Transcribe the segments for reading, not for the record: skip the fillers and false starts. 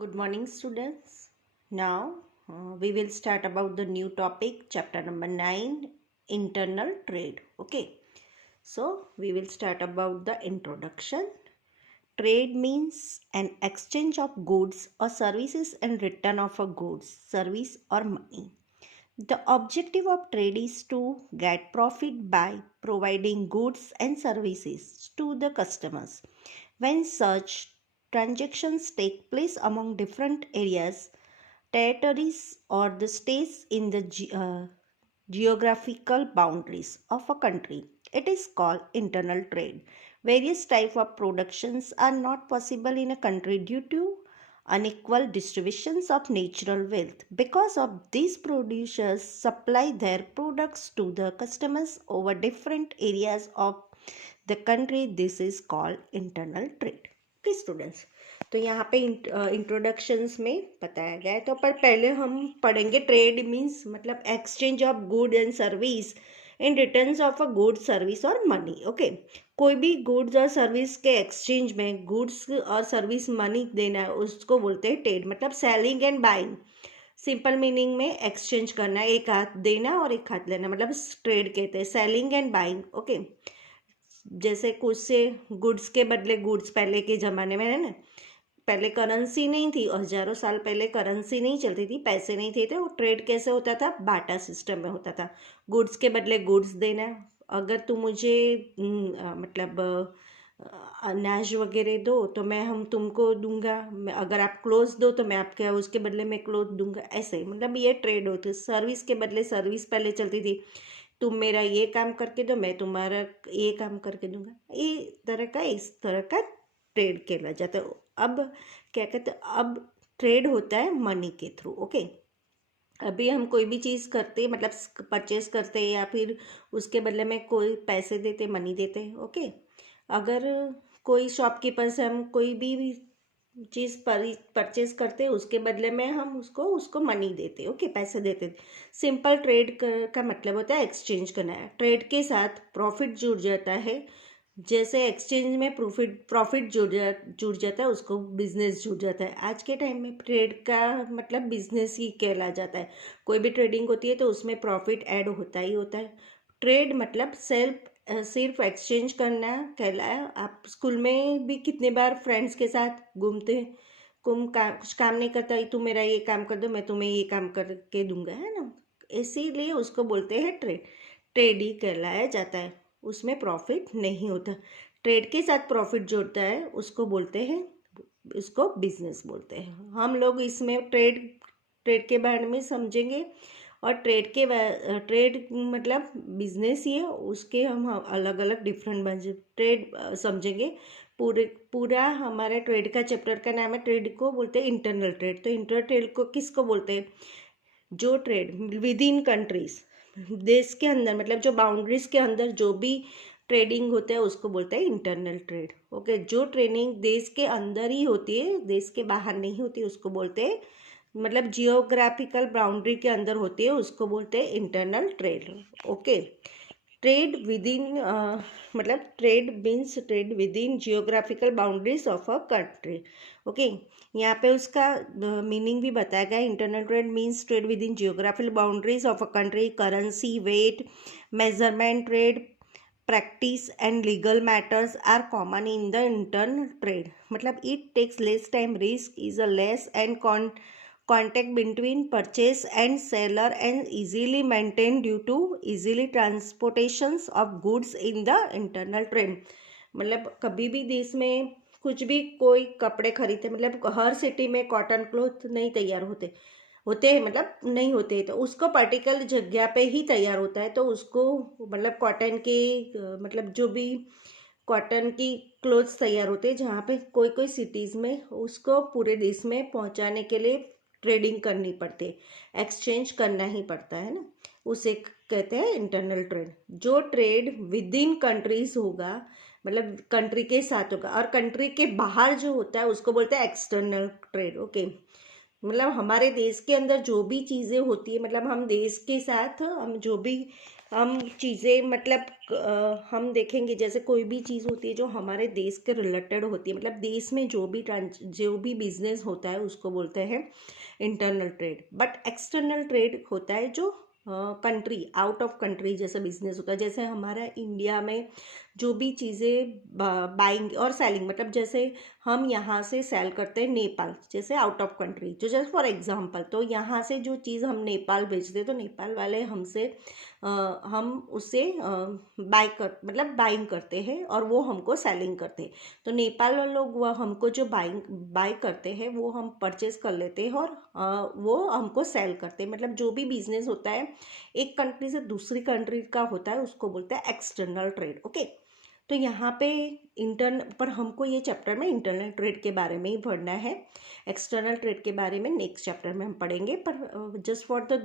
Good morning, students. Now we will start about the new topic, chapter number 9, internal trade. Okay, so we will start about the introduction. Trade means an exchange of goods or services and return of a goods, service or money. The objective of trade is to get profit by providing goods and services to the customers. When such transactions take place among different areas, territories, or the states in the geographical boundaries of a country, it is called internal trade. Various types of productions are not possible in a country due to unequal distributions of natural wealth. Because of these, producers supply their products to the customers over different areas of the country. This is called internal trade. Okay students, तो यहाँ पे introductions में बताया गया है। तो पर पहले हम पढ़ेंगे ट्रेड मीन्स मतलब exchange of good and service in returns of a good service और मनी। ओके, कोई भी गुड्स और सर्विस के एक्सचेंज में गुड्स और सर्विस मनी देना है उसको बोलते हैं ट्रेड। मतलब selling and buying, simple meaning में एक्सचेंज करना, एक हाथ देना और एक हाथ लेना, मतलब ट्रेड कहते हैं, सेलिंग एंड बाइंग। ओके, जैसे कुछ से गुड्स के बदले गुड्स, पहले के ज़माने में है ना, पहले करेंसी नहीं थी, हजारों साल पहले करेंसी नहीं चलती थी, पैसे नहीं थे, तो ट्रेड कैसे होता था, बाटा सिस्टम में होता था। गुड्स के बदले गुड्स देना, अगर तू मुझे मतलब अनाज वगैरह दो तो मैं हम तुमको दूंगा, अगर आप क्लोथ दो तो मैं आपके उसके बदले में क्लोथ दूंगा, ऐसे मतलब ये ट्रेड होती है। सर्विस के बदले सर्विस पहले चलती थी, तुम मेरा ये काम करके दो मैं तुम्हारा ये काम करके दूंगा, ये तरह का इस तरह का ट्रेड कहला जाता है। अब क्या कहते हैं, अब ट्रेड होता है मनी के थ्रू। ओके, अभी हम कोई भी चीज़ करते मतलब परचेस करते या फिर उसके बदले में कोई पैसे देते, मनी देते। ओके, अगर कोई शॉपकीपर से हम कोई भी चीज़ परचेज करते हैं उसके बदले में हम उसको मनी देते। ओके, पैसे देते। सिंपल ट्रेड का मतलब होता है एक्सचेंज करना है। ट्रेड के साथ प्रॉफिट जुड़ जाता है, जैसे एक्सचेंज में प्रॉफिट जुड़ जाता है उसको बिजनेस जुड़ जाता है। आज के टाइम में ट्रेड का मतलब बिजनेस ही कहला जाता है। कोई भी ट्रेडिंग होती है तो उसमें प्रॉफिट ऐड होता ही होता है। ट्रेड मतलब सिर्फ एक्सचेंज करना कहलाया। आप स्कूल में भी कितने बार फ्रेंड्स के साथ घूमते हैं, कुछ काम नहीं करता, तू मेरा ये काम कर दो मैं तुम्हें ये काम करके दूंगा, है ना, इसीलिए उसको बोलते हैं ट्रेड। ट्रेड ही कहलाया जाता है, उसमें प्रॉफिट नहीं होता। ट्रेड के साथ प्रॉफिट जोड़ता है उसको बोलते हैं, इसको बिजनेस बोलते हैं। हम लोग इसमें ट्रेड के बारे में समझेंगे, और ट्रेड मतलब बिजनेस ही है, उसके हम अलग अलग डिफरेंट ट्रेड समझेंगे। पूरा हमारे ट्रेड का चैप्टर का नाम है, ट्रेड को बोलते हैं इंटरनल ट्रेड। तो इंटरनल ट्रेड को किसको बोलते हैं, जो ट्रेड विद इन कंट्रीज, देश के अंदर मतलब जो बाउंड्रीज के अंदर जो भी ट्रेडिंग होता है उसको बोलते हैं इंटरनल ट्रेड। ओके, जो ट्रेडिंग देश के अंदर ही होती है, देश के बाहर नहीं होती, उसको बोलते हैं मतलब जियोग्राफिकल बाउंड्री के अंदर होती है, उसको बोलते हैं internal trade. Okay, trade within मतलब trade means trade within geographical boundaries of a country. Okay, यहाँ पे उसका मीनिंग भी बताया गया है। Internal trade means trade within geographical boundaries of a country, currency, weight, measurement trade practice and legal matters are common in the internal trade। मतलब it takes less time, risk is a less, and contact between purchase and seller and easily maintained due to easily transportations of goods in the internal trade। मतलब कभी भी देश में कुछ भी कोई कपड़े खरीदते, मतलब हर सिटी में कॉटन क्लॉथ नहीं तैयार होते हैं, मतलब नहीं होते, तो उसको पर्टिकुलर जगह पे ही तैयार होता है, तो उसको मतलब कॉटन के मतलब जो भी कॉटन की क्लोथ्स तैयार होते हैं, जहाँ पे कोई कोई सिटीज़ में उसको पूरे देश में पहुँचाने के लिए ट्रेडिंग करनी पड़ती है, एक्सचेंज करना ही पड़ता है ना, उसे कहते हैं इंटरनल ट्रेड। जो ट्रेड विद इन कंट्रीज होगा मतलब कंट्री के साथ होगा, और कंट्री के बाहर जो होता है उसको बोलते हैं एक्सटर्नल ट्रेड। ओके, मतलब हमारे देश के अंदर जो भी चीज़ें होती है, मतलब हम देश के साथ हम जो भी हम चीज़ें मतलब हम देखेंगे जैसे कोई भी चीज़ होती है जो हमारे देश के रिलेटेड होती है, मतलब देश में जो भी बिजनेस होता है उसको बोलते हैं internal trade. But external trade होता है जो कंट्री आउट ऑफ कंट्री जैसे बिजनेस होता है। जैसे हमारा इंडिया में जो भी चीज़ें बाइंग और सेलिंग, मतलब जैसे हम यहाँ से सेल करते हैं नेपाल, जैसे आउट ऑफ कंट्री, जो जैसे फॉर एग्जांपल, तो यहाँ से जो चीज़ हम नेपाल भेजते हैं तो नेपाल वाले हमसे हम उससे बाय कर मतलब बाइंग करते हैं और वो हमको सेलिंग करते हैं। तो नेपाल वाले लोग वो हमको जो बाय करते हैं वो हम परचेज कर लेते हैं और वो हमको सेल करते हैं। मतलब जो भी बिजनेस होता है एक कंट्री से दूसरी कंट्री का होता है उसको बोलते हैं एक्सटर्नल ट्रेड। ओके, तो यहाँ पे पर हमको ये चैप्टर में इंटरनल ट्रेड के बारे में ही पढ़ना है। एक्सटर्नल ट्रेड के बारे में नेक्स्ट चैप्टर में हम पढ़ेंगे। पर जस्ट फॉर द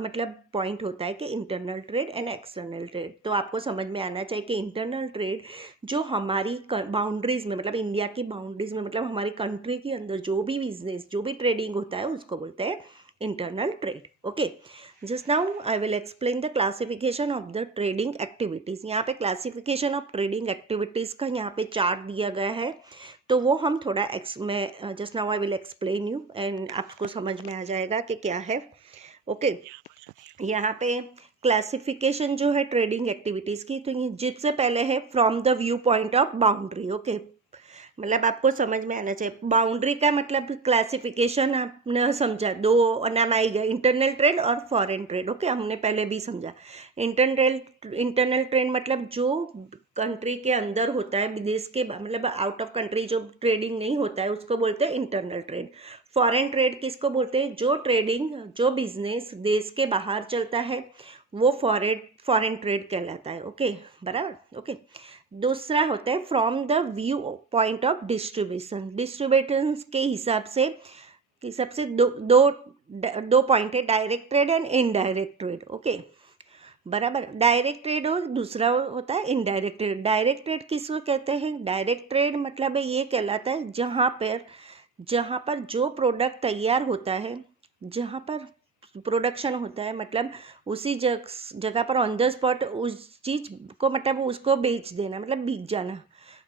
मतलब पॉइंट होता है कि internal trade and external trade, तो आपको समझ में आना चाहिए कि इंटरनल ट्रेड जो हमारी बाउंड्रीज में, मतलब इंडिया की बाउंड्रीज में, मतलब हमारी कंट्री के अंदर जो भी बिजनेस जो भी ट्रेडिंग होता है उसको बोलते हैं internal trade. Okay, just now I will explain the classification of the trading activities. यहाँ पे क्लासिफिकेशन ऑफ ट्रेडिंग एक्टिविटीज़ का यहाँ पे चार्ट दिया गया है, तो वो हम थोड़ा मैं just now I will explain you and आपको समझ में आ जाएगा कि क्या है। ओके, यहाँ पे क्लासिफिकेशन जो है ट्रेडिंग एक्टिविटीज़ की, तो ये जिससे पहले है from the view point of boundary. Okay, मतलब आपको समझ में आना चाहिए बाउंड्री का मतलब क्लासिफिकेशन आपने समझा, दो नाम आई गए, इंटरनल ट्रेड और फॉरेन ट्रेड। ओके, हमने पहले भी समझा। इंटरनल ट्रेड मतलब जो कंट्री के अंदर होता है, विदेश के मतलब आउट ऑफ कंट्री जो ट्रेडिंग नहीं होता है उसको बोलते हैं इंटरनल ट्रेड। फॉरेन ट्रेड किसको बोलते हैं? जो ट्रेडिंग जो बिजनेस देश के बाहर चलता है वो फॉरेन ट्रेड कहलाता है। ओके, बराबर। ओके, दूसरा होता है from the view point of distribution. Distribution के हिसाब से दो पॉइंट है, direct trade and indirect trade. Okay, बराबर। डायरेक्ट ट्रेड और दूसरा होता है इनडायरेक्ट ट्रेड। डायरेक्ट ट्रेड किसको कहते हैं? डायरेक्ट ट्रेड मतलब ये कहलाता है जहाँ पर जो प्रोडक्ट तैयार होता है, जहाँ पर प्रोडक्शन होता है, मतलब उसी जगह पर ऑन द स्पॉट उस चीज़ को मतलब उसको बेच देना, मतलब बिक जाना।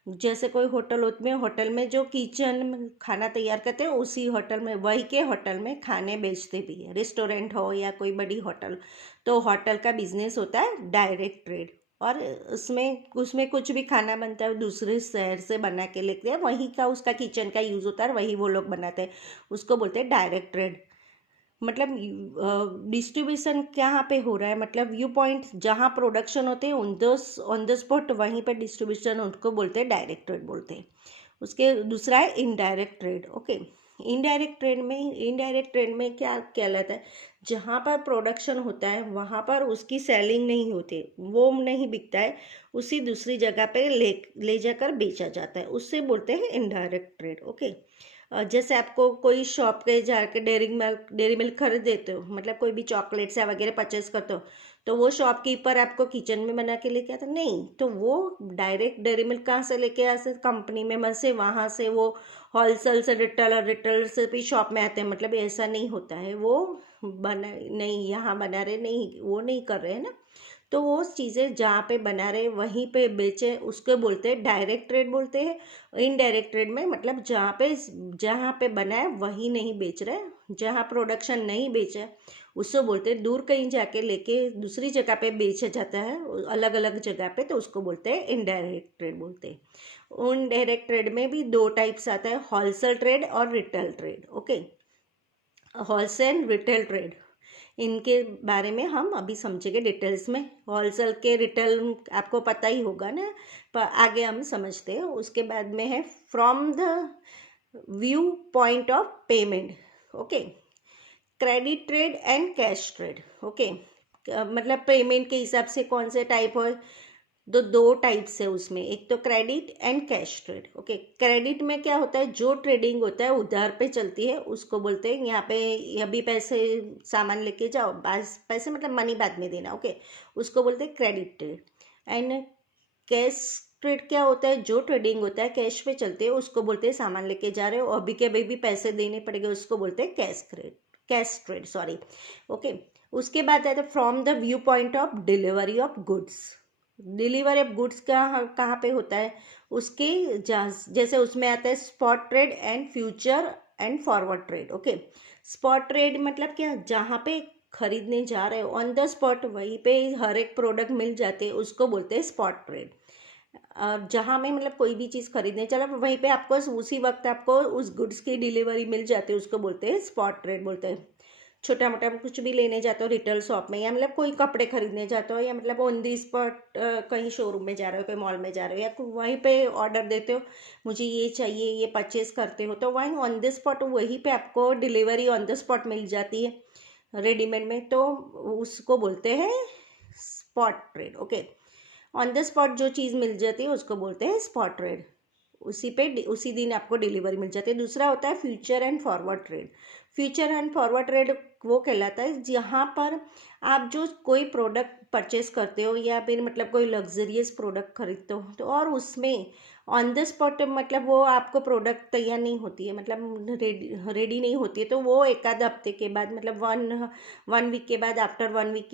जैसे कोई होटल में जो किचन में खाना तैयार करते हैं उसी होटल में, वही के होटल में खाने बेचते भी है, रेस्टोरेंट हो या कोई बड़ी होटल, तो होटल का बिजनेस होता है डायरेक्ट ट्रेड। और उसमें कुछ भी खाना बनता है दूसरे शहर से बना के लेते हैं, वहीं का उसका किचन का यूज़ होता है, वही वो लोग बनाते हैं, उसको बोलते हैं डायरेक्ट ट्रेड। मतलब डिस्ट्रीब्यूशन कहाँ पे हो रहा है, मतलब व्यू पॉइंट जहाँ प्रोडक्शन होते हैं ऑन द स्पॉट वहीं पर डिस्ट्रीब्यूशन, उनको बोलते हैं डायरेक्ट ट्रेड बोलते हैं। उसके दूसरा है indirect trade. Okay, indirect trade में क्या कहलाता है? जहाँ पर प्रोडक्शन होता है वहाँ पर उसकी सेलिंग नहीं होती, वो नहीं बिकता है, उसी दूसरी जगह पे ले जाकर बेचा जाता है, उससे बोलते हैं इनडायरेक्ट ट्रेड। ओके, जैसे आपको कोई शॉप पे जाके डेयरी मिल्क खरीद देते हो, मतलब कोई भी चॉकलेट्स या वगैरह परचेस करते हो, तो वो शॉपकीपर आपको किचन में बना के लेके आता नहीं, तो वो डायरेक्ट डेयरी मिल्क कहाँ से लेके आ से कंपनी में से वहाँ से वो होलसेल से रिटेलर से भी शॉप में आते हैं, मतलब ऐसा नहीं होता है, वो बना नहीं यहाँ बना रहे, नहीं वो नहीं कर रहे हैं ना, तो वो चीज़ें जहाँ पे बना रहे वहीं पे बेचे, उसको बोलते हैं डायरेक्ट ट्रेड बोलते हैं। इनडायरेक्ट ट्रेड में मतलब जहाँ पे बना है वहीं नहीं बेच रहे, जहाँ प्रोडक्शन नहीं बेचा उसको बोलते हैं दूर कहीं जाके लेके दूसरी जगह पे बेचा जाता है, अलग अलग जगह पे, तो उसको बोलते हैं इनडायरेक्ट ट्रेड बोलते हैं। इनडायरेक्ट ट्रेड में भी दो टाइप्स आता है, होलसेल ट्रेड और retail trade. Okay, wholesale retail trade, इनके बारे में हम अभी समझेंगे डिटेल्स में। होलसेल के रिटेल आपको पता ही होगा ना, पर आगे हम समझते हैं। उसके बाद में है from the view point of payment. Okay, credit trade and cash trade. Okay, मतलब पेमेंट के हिसाब से कौन से टाइप हो, दो टाइप्स है उसमें, एक तो credit and cash trade. Okay, credit में क्या होता है? जो ट्रेडिंग होता है उधार पे चलती है, उसको बोलते हैं यहाँ पे अभी पैसे सामान लेके जाओ, बस पैसे मतलब मनी बाद में देना। ओके, उसको बोलते हैं credit trade. And cash trade क्या होता है? जो ट्रेडिंग होता है कैश पे चलते हैं, उसको बोलते हैं सामान लेके जा रहे हो अभी के अभी भी पैसे देने पड़ेंगे, उसको बोलते हैं कैश ट्रेड सॉरी। ओके, उसके बाद आता है from the view point of delivery of goods. Delivery of goods कहाँ कहाँ पे होता है, उसके जैसे उसमें आता है spot trade and future and forward trade. Okay, spot trade मतलब क्या, जहाँ पे खरीदने जा रहे हो ऑन द स्पॉट वहीं पे हर एक प्रोडक्ट मिल जाते हैं, उसको बोलते हैं स्पॉट ट्रेड। और जहाँ में मतलब कोई भी चीज़ खरीदने चला वहीं पे आपको उसी वक्त आपको उस गुड्स की डिलीवरी मिल जाती है, उसको बोलते हैं स्पॉट ट्रेड बोलते हैं। छोटा मोटा कुछ भी लेने जाते हो रिटेल शॉप में, या मतलब कोई कपड़े खरीदने जाते हो, या मतलब ऑन दी स्पॉट कहीं शोरूम में जा रहे हो, कोई मॉल में जा रहे हो, या वहीं पे ऑर्डर देते हो मुझे ये चाहिए, ये परचेज करते हो, तो वहीं ऑन द स्पॉट वहीं पे आपको डिलीवरी ऑन द स्पॉट मिल जाती है रेडीमेड में, तो उसको बोलते हैं spot trade. Okay, on the spot जो चीज़ मिल जाती है उसको बोलते हैं स्पॉट ट्रेड, उसी दिन आपको डिलीवरी मिल जाती है। दूसरा होता है future and forward trade. Future and forward trade वो कहलाता है जहाँ पर आप जो कोई प्रोडक्ट परचेस करते हो या फिर मतलब कोई लग्जरियस प्रोडक्ट खरीदते हो, तो और उसमें ऑन द स्पॉट मतलब वो आपको प्रोडक्ट तैयार नहीं होती है, मतलब रेडी नहीं होती है, तो वो एक आध हफ्ते के बाद मतलब वन वीक के बाद, after 1 week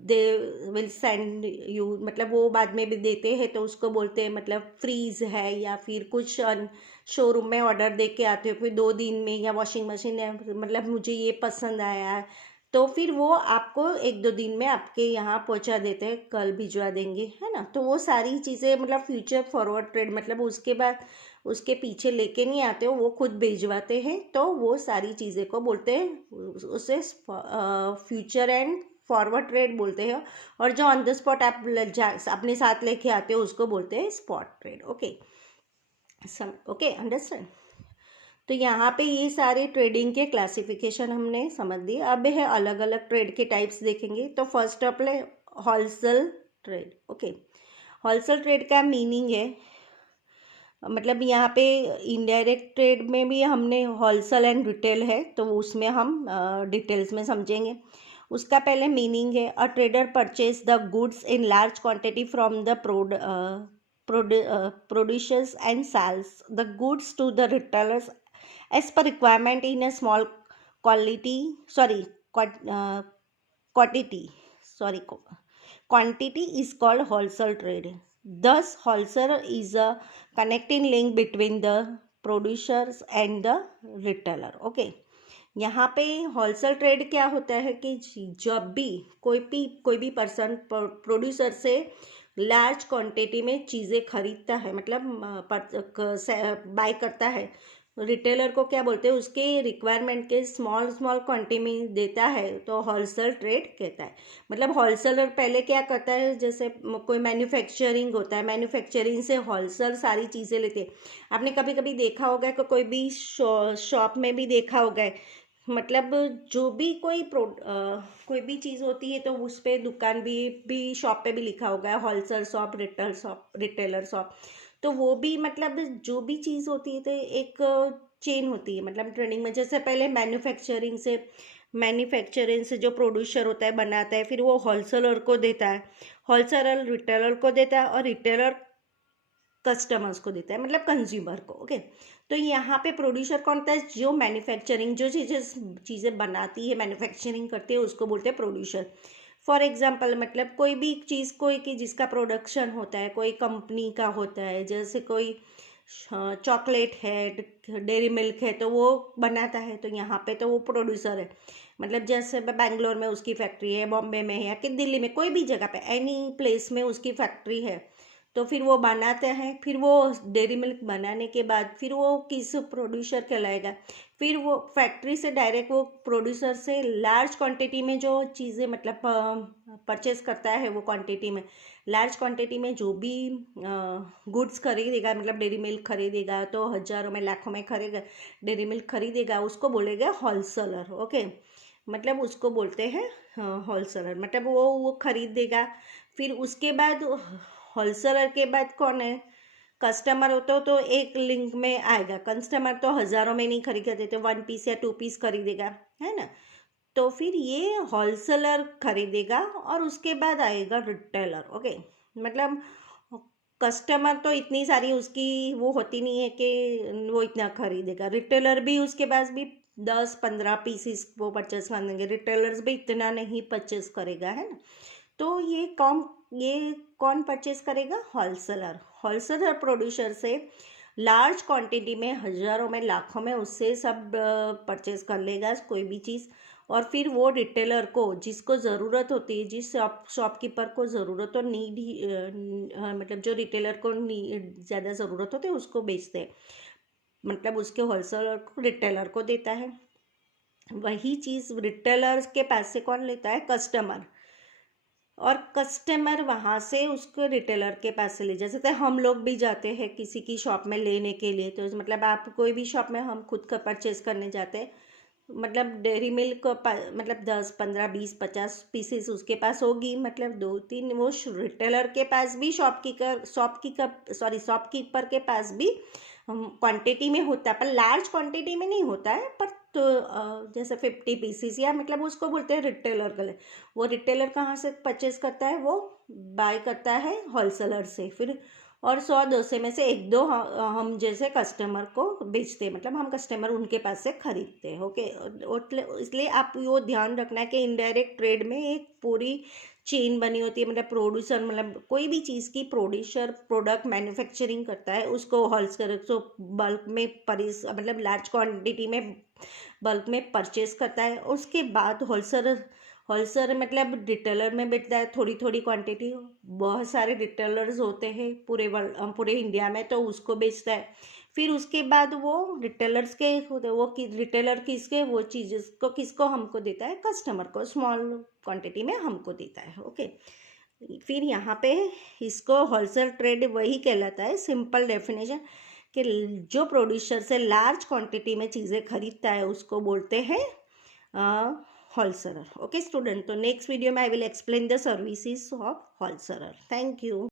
they will send you, मतलब वो बाद में भी देते हैं, तो उसको बोलते हैं मतलब फ्रीज है, या फिर कुछ शोरूम में ऑर्डर दे के आते हो फिर 2 दिन में, या वॉशिंग मशीन है मतलब मुझे ये पसंद आया है, तो फिर वो आपको 1-2 दिन में आपके यहाँ पहुँचा देते हैं, कल भिजवा देंगे, है ना। तो वो सारी चीज़ें मतलब फ्यूचर फॉरवर्ड ट्रेड, मतलब उसके बाद उसके पीछे लेके नहीं आते हो, वो खुद भिजवाते हैं, तो वो सारी चीज़ें को बोलते हैं उसे फ्यूचर एंड फॉरवर्ड ट्रेड बोलते हैं। और जो ऑन द स्पॉट आप अपने साथ लेके आते हो उसको बोलते हैं spot trade. Okay, okay, understand. तो यहाँ पे ये सारे ट्रेडिंग के क्लासिफिकेशन हमने समझ लिए। अब है अलग अलग ट्रेड के टाइप्स देखेंगे। तो फर्स्ट अप है wholesale trade. Okay, wholesale trade का मीनिंग है मतलब यहाँ पे इनडायरेक्ट ट्रेड में भी हमने होलसेल एंड रिटेल है, तो उसमें हम डिटेल्स में समझेंगे। उसका पहले मीनिंग है a trader purchase the goods in large quantity from the producers and sells the goods to the retailers as per requirement in a small quality sorry quantity sorry quantity is called wholesale trade. Thus wholesale is a connecting link between the producers and the retailer. Okay, यहाँ पे wholesale trade क्या होता है कि जब भी कोई भी पर्सन प्रोड्यूसर से लार्ज क्वांटिटी में चीज़ें खरीदता है, मतलब बाय करता है, रिटेलर को क्या बोलते हैं, उसके रिक्वायरमेंट के स्मॉल स्मॉल क्वांटिटी में देता है, तो होलसेल ट्रेड कहता है। मतलब होलसेलर पहले क्या करता है, जैसे कोई मैन्युफैक्चरिंग होता है, मैन्युफैक्चरिंग से होलसेल सारी चीज़ें लेते हैं। आपने कभी कभी देखा होगा कि कोई भी शॉप में भी देखा होगा, मतलब जो भी कोई भी चीज़ होती है तो उस पर दुकान भी शॉप पे भी लिखा होगा होलसेल शॉप, रिटेलर शॉप। तो वो भी मतलब जो भी चीज़ होती है तो एक चेन होती है, मतलब ट्रेडिंग में जैसे पहले मैन्युफैक्चरिंग से जो प्रोड्यूसर होता है बनाता है, फिर वो होलसेलर को देता है, होलसेलर रिटेलर को देता है, और रिटेलर कस्टमर्स को देता है, मतलब कंज्यूमर को। ओके, तो यहाँ पे प्रोड्यूसर कौन होता है, जो मैन्युफैक्चरिंग जो चीज़ें बनाती है, मैन्युफैक्चरिंग करती है, उसको बोलते हैं प्रोड्यूसर। फॉर एग्जांपल मतलब कोई भी चीज़ कोई की जिसका प्रोडक्शन होता है, कोई कंपनी का होता है, जैसे कोई चॉकलेट है, डेयरी मिल्क है, तो वो बनाता है, तो यहाँ पे तो वो प्रोड्यूसर है। मतलब जैसे बैंगलोर में उसकी फैक्ट्री है, बॉम्बे में है, या कि दिल्ली में कोई भी जगह पे एनी प्लेस में उसकी फैक्ट्री है, तो फिर वो बनाते हैं, फिर वो डेयरी मिल्क बनाने के बाद फिर वो किस प्रोड्यूसर कहलाएगा, फिर वो फैक्ट्री से डायरेक्ट वो प्रोड्यूसर से लार्ज क्वांटिटी में जो चीज़ें मतलब परचेस करता है, वो क्वांटिटी में लार्ज क्वांटिटी में जो भी गुड्स खरीदेगा, मतलब डेयरी मिल्क खरीदेगा तो हज़ारों में लाखों में डेयरी मिल्क खरीदेगा, उसको बोलेगा होलसेलर। ओके, मतलब उसको बोलते हैं होलसेलर, मतलब वो खरीद देगा। फिर उसके बाद होलसेलर के बाद कौन है, कस्टमर होता तो एक लिंक में आएगा, कस्टमर तो हज़ारों में नहीं खरीदते, तो 1 पीस या 2 पीस खरीदेगा, है ना। तो फिर ये होलसेलर खरीदेगा और उसके बाद आएगा रिटेलर। ओके, मतलब कस्टमर तो इतनी सारी उसकी वो होती नहीं है कि वो इतना खरीदेगा, रिटेलर भी उसके पास भी 10-15 पीसीस वो परचेस करेंगे, रिटेलर्स भी इतना नहीं परचेस करेगा, है ना। तो ये कौन परचेस करेगा? होलसेलर। होलसेलर प्रोड्यूसर से लार्ज क्वांटिटी में, हजारों में, लाखों में उससे सब परचेस कर लेगा कोई भी चीज़, और फिर वो रिटेलर को जिसको ज़रूरत होती है, जिस शॉपकीपर को ज़रूरत हो, नीड ही मतलब जो रिटेलर को ज़्यादा ज़रूरत होती है उसको बेचते हैं, मतलब उसके होलसेलर को रिटेलर को देता है। वही चीज़ रिटेलर के पैसे कौन लेता है? कस्टमर। और कस्टमर वहाँ से उसको रिटेलर के पास से ले जा सकते हैं। हम लोग भी जाते हैं किसी की शॉप में लेने के लिए, तो मतलब आप कोई भी शॉप में हम खुद का परचेज करने जाते हैं, मतलब डेयरी मिल्क मतलब 10, 15, 20, 50 पीसेस उसके पास होगी, मतलब 2-3 वो रिटेलर के पास भी, शॉपकीपर के पास भी क्वांटिटी में होता है, पर लार्ज क्वांटिटी में नहीं होता है, पर तो जैसे 50 पीसीस, या मतलब उसको बोलते हैं रिटेलर का। वो रिटेलर कहाँ से परचेज करता है? वो बाय करता है होलसेलर से, फिर और 100-200 में से 1-2 हम जैसे कस्टमर को बेचते हैं, मतलब हम कस्टमर उनके पास से खरीदते हैं। ओके, इसलिए आप वो ध्यान रखना है कि इनडायरेक्ट ट्रेड में एक पूरी चेन बनी होती है, मतलब प्रोड्यूसर, मतलब कोई भी चीज़ की प्रोड्यूसर प्रोडक्ट मैन्युफैक्चरिंग करता है, उसको होलसेलर को बल्क में मतलब लार्ज क्वांटिटी में बल्क में परचेस करता है, उसके बाद होलसेलर मतलब रिटेलर में बेचता है थोड़ी थोड़ी क्वांटिटी। बहुत सारे रिटेलर्स होते हैं पूरे इंडिया में, तो उसको बेचता है। फिर उसके बाद वो रिटेलर्स के होते, रिटेलर किसके, वो चीज़ को किसको, हमको देता है, कस्टमर को, स्मॉल क्वांटिटी में हमको देता है। ओके, फिर यहाँ पे इसको होलसेल ट्रेड वही कहलाता है, सिंपल डेफिनेशन, कि जो प्रोड्यूसर से लार्ज क्वांटिटी में चीज़ें खरीदता है उसको बोलते हैं होलसेलर। ओके स्टूडेंट, तो नेक्स्ट वीडियो में I will explain the services of wholesaler. Thank you.